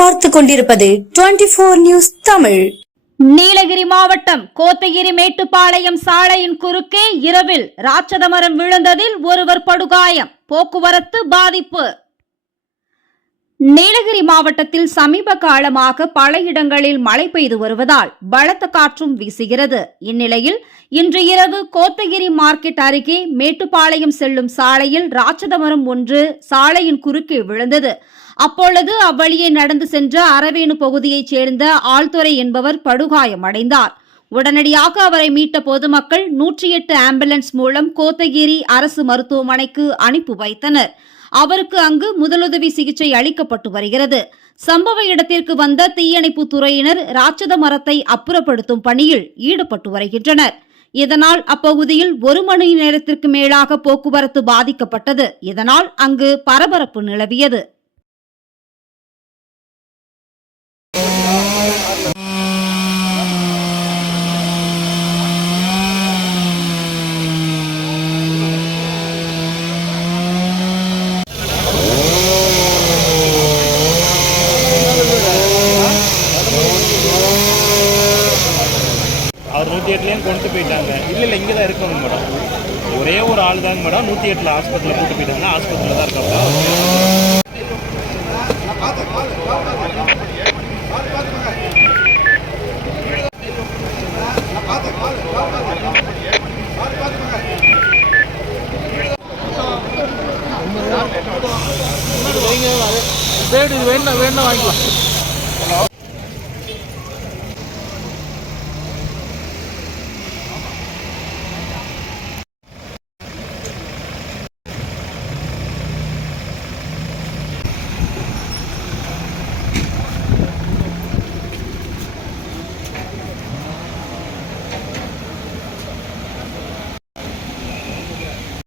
பார்த்துக் கொண்டிருப்பது 24 நியூஸ் தமிழ். நீலகிரி மாவட்டம் கோத்தகிரி மேட்டுப்பாளையம் சாலையின் குறுக்கே இரவில் ராட்சத மரம் விழுந்ததில் ஒருவர் படுகாயம், போக்குவரத்து பாதிப்பு. நீலகிரி மாவட்டத்தில் சமீப காலமாக பல இடங்களில் மழை பெய்து வருவதால் பலத்த காற்றும் வீசுகிறது. இந்நிலையில் இன்று இரவு கோத்தகிரி மார்க்கெட் அருகே மேட்டுப்பாளையம் செல்லும் சாலையில் ராட்சத மரம் ஒன்று சாலையின் குறுக்கே விழுந்தது. அப்பொழுது அவ்வழியே நடந்து சென்ற அரவேணு பகுதியைச் சேர்ந்த ஆழ்துறை என்பவர் படுகாயமடைந்தார். உடனடியாக அவரை மீட்ட பொதுமக்கள் 108 ஆம்புலன்ஸ் மூலம் கோத்தகிரி அரசு மருத்துவமனைக்கு அனுப்பி வைத்தனர். அவருக்கு அங்கு முதலுதவி சிகிச்சை அளிக்கப்பட்டு வருகிறது. சம்பவ இடத்திற்கு வந்த தீயணைப்பு துறையினர் ராட்சத மரத்தை அப்புறப்படுத்தும் பணியில் ஈடுபட்டு வருகின்றனர். இதனால் அப்பகுதியில் 1 மணி நேரத்திற்கு மேலாக போக்குவரத்து பாதிக்கப்பட்டது. இதனால் அங்கு பரபரப்பு நிலவியது. அவர் 108 கொண்டு போயிட்டாங்க. இல்லை இங்கே தான் இருக்கணும் மேடம். ஒரே ஒரு ஆள் தாங்க மேடம். 108 ஹாஸ்பிட்டலில் கூட்டு போயிட்டாங்க. ஹாஸ்பிட்டலில் தான் இருக்காங்க. வேண்டாம் வாங்கிக்கலாம்.